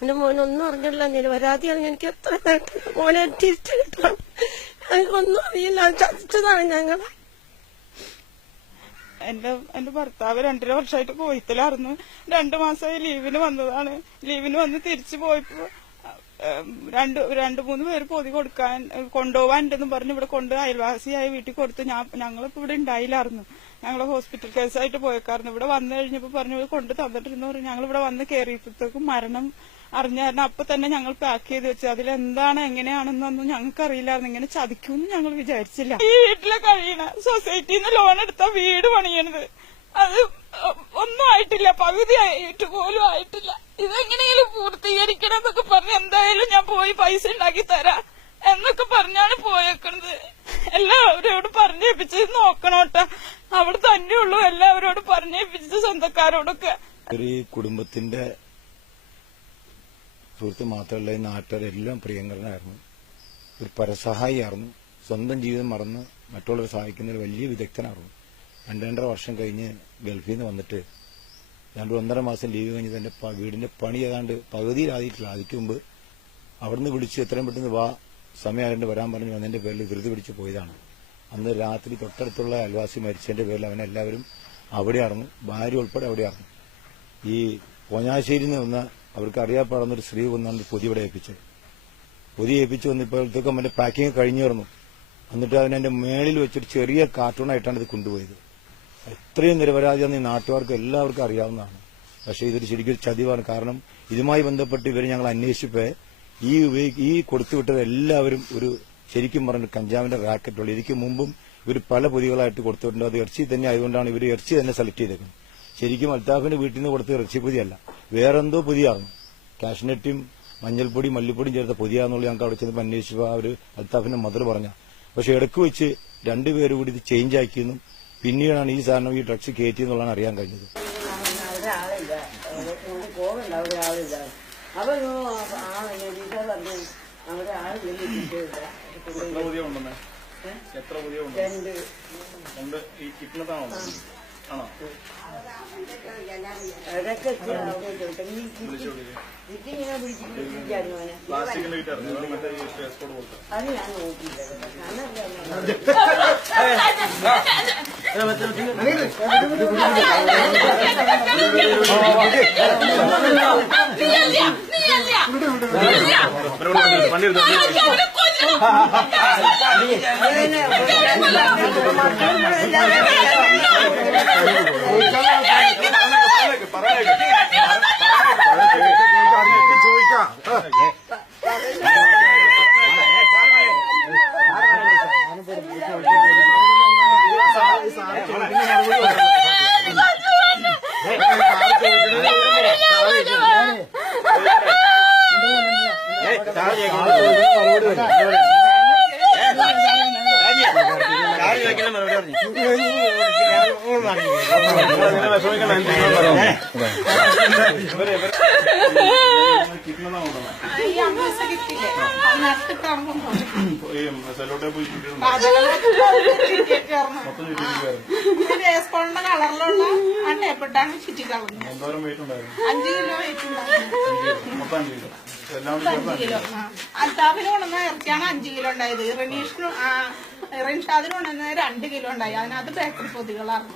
എന്റെ മോനൊന്നും അറിഞ്ഞില്ല. നിരപരാധിയാണ്. എനിക്ക് എത്ര മോനെ തിരിച്ചു കിട്ടണം. എനിക്കൊന്നും അറിയില്ല. ചതിച്ചതാണ് ഞങ്ങൾ. എന്റെ ഭർത്താവ് 2.5 വർഷമായിട്ട് കോയത്തിലായിരുന്നു. 2 മാസമായി ലീവിന് വന്നതാണ്. ലീവിന് വന്ന് തിരിച്ചു പോയപ്പോ 2-3 പേര് പൊതി കൊണ്ടുപോവാണ്ടെന്ന് പറഞ്ഞ് ഇവിടെ കൊണ്ട് അയൽവാസിയായി വീട്ടിൽ കൊടുത്ത് ഞങ്ങളിപ്പോ ഇവിടെ ഉണ്ടായില്ലായിരുന്നു. ഞങ്ങള് ഹോസ്പിറ്റൽ കേസായിട്ട് പോയേക്കായിരുന്നു. ഇവിടെ വന്നു കഴിഞ്ഞപ്പോ പറഞ്ഞു കൊണ്ട് തന്നിട്ടിരുന്നു പറഞ്ഞു. ഞങ്ങളിവിടെ വന്ന് കയറിയപ്പോഴത്തേക്കും മരണം അറിഞ്ഞായിരുന്നു. അപ്പൊ തന്നെ ഞങ്ങൾ പാക്ക് ചെയ്ത് വെച്ചു. അതിലെന്താണ് എങ്ങനെയാണെന്നൊന്നും ഞങ്ങൾക്ക് അറിയില്ലായിരുന്നു. ഇങ്ങനെ ചതിക്കുമെന്ന് ഞങ്ങൾ വിചാരിച്ചില്ല. ഈ വീട്ടിലെ കഴിയണ സൊസൈറ്റിയിൽ നിന്ന് ലോൺ എടുത്ത വീട് പണിയണത് അത് ഒന്നും ആയിട്ടില്ല. പകുതി ആയിട്ട് പോലും ആയിട്ടില്ല. ഇതെങ്ങനെയെങ്കിലും പൂർത്തീകരിക്കണം എന്നൊക്കെ പറഞ്ഞ് എന്തായാലും ഞാൻ പോയി പൈസ ഉണ്ടാക്കി തരാം എന്നൊക്കെ പറഞ്ഞാണ് പോയേക്കുന്നത്. എല്ലാവരോടും പറഞ്ഞേപ്പിച്ച് നോക്കണോട്ടെ. അവിടെ തന്നെയുള്ളൂ. എല്ലാവരോടും പറഞ്ഞേപ്പിച്ചത് സ്വന്തക്കാരോടൊക്കെ. ഒരു കുടുംബത്തിന്റെ സുഹൃത്ത് മാത്രമല്ല, ഈ നാട്ടുകാരെല്ലാം പ്രിയങ്കരനായിരുന്നു. ഒരു പരസഹായിയായിരുന്നു. സ്വന്തം ജീവിതം മറന്ന് മറ്റുള്ളവരെ സഹായിക്കുന്ന ഒരു വലിയ വിദഗ്ധനായിരുന്നു. 2.5 വർഷം കഴിഞ്ഞ് ഗൾഫിൽ നിന്ന് വന്നിട്ട് 1.5 മാസം ലീവ് കഴിഞ്ഞ് തന്റെ വീടിന്റെ പണി ഏതാണ്ട് പകുതിയിലായിട്ടില്ല. അതിക്ക് മുമ്പ് അവിടുന്ന് വിളിച്ച് എത്രയും പെട്ടെന്ന് സമയമായിട്ട് വരാൻ പറഞ്ഞു വന്നതിന്റെ പേരിൽ ധൃതി പിടിച്ച് പോയതാണ്. അന്ന് രാത്രി തൊട്ടടുത്തുള്ള അയൽവാസി മരിച്ചതിന്റെ പേരിൽ അവനെല്ലാവരും അവിടെയായിരുന്നു. ഭാര്യ ഉൾപ്പെടെ അവിടെയായിരുന്നു. ഈ പോഞ്ഞാശ്ശേരിയിൽ നിന്ന് വന്ന അവർക്ക് അറിയാപ്പാടുന്നൊരു സ്ത്രീ വന്നാണ് പൊതി ഇവിടെ ഏൽപ്പിച്ചത്. പൊതി ഏൽപ്പിച്ച് വന്നപ്പോഴത്തേക്കും അവന്റെ പാക്കിങ് കഴിഞ്ഞു വരുന്നു. എന്നിട്ട് അവനെ മേളിൽ വെച്ചൊരു ചെറിയ കാർട്ടൂണായിട്ടാണ് ഇത് കൊണ്ടുപോയത്. എത്രയും നിരപരാധിയാണെന്ന് ഈ നാട്ടുകാർക്ക് എല്ലാവർക്കും അറിയാവുന്നതാണ്. പക്ഷേ ഇതൊരു ശരിക്കും ചതിവാണ്. കാരണം ഇതുമായി ബന്ധപ്പെട്ട് ഇവർ ഞങ്ങൾ അന്വേഷിച്ചപ്പോ ഈ കൊടുത്തുവിട്ടത് എല്ലാവരും ഒരു ശരിക്കും പറഞ്ഞ കഞ്ചാവിന്റെ റാക്കറ്റുള്ള. ഇതിക്ക് മുമ്പും ഇവർ പല പൊതികളായിട്ട് കൊടുത്തിട്ടുണ്ട്. അത് ഇറച്ചി തന്നെ ആയതുകൊണ്ടാണ് ഇവർ ഇറച്ചി തന്നെ സെലക്ട് ചെയ്തേക്കുന്നത്. ശരിക്കും അൽത്താഫിന്റെ വീട്ടിൽ നിന്ന് കൊടുത്ത ഇറച്ചി പൊതിയല്ല, വേറെന്തോ പൊതിയാണ്. കാഷ്നറ്റും മഞ്ഞൾപ്പൊടി മല്ലിപ്പൊടിയും ചേർത്ത പൊതിയാന്നുള്ള ഞങ്ങൾക്ക് അവിടെ ചെന്നപ്പോൾ അന്വേഷിച്ചപ്പോൾ അവര് അൽത്താഫിന്റെ മദർ പറഞ്ഞ. പക്ഷെ ഇടയ്ക്ക് വെച്ച് 2 പേര് കൂടി ഇത് ചേഞ്ച് ആക്കിയെന്നും പിന്നീടാണ് ഈ സാധനം ഈ ഡ്രഗ്സ് കയറ്റിയെന്നുള്ളതാണ് അറിയാൻ കഴിഞ്ഞത്. എത്ര പുതിയ ഉണ്ട് ഈ കിട്ടുന്നതാണോ? ആണോ? പ്ലാസ്റ്റിക്കിന്റെ കിട്ടായിരുന്നു മറ്റേ എക്സ്പോർട്ട് കൊടുത്ത അത് ഞാൻ നോക്കിയില്ല. കളറിലുള്ള ആ ടേപ്പിട്ടാണ് ചുറ്റി കളഞ്ഞത്. 5 കിലോ വെയിറ്റ് ഉണ്ടായിരുന്നു. 5 കിലോ. അൽത്താഫിന് കൊണ്ടുവന്ന ഇറച്ചിയാണ് 5 കിലോ ഉണ്ടായത്. റിൻഷാദിന് കൊണ്ടുവന്നത് 2 കിലോ ഉണ്ടായി. അതിനകത്ത് ബേക്കറി പൊതികളായിരുന്നു.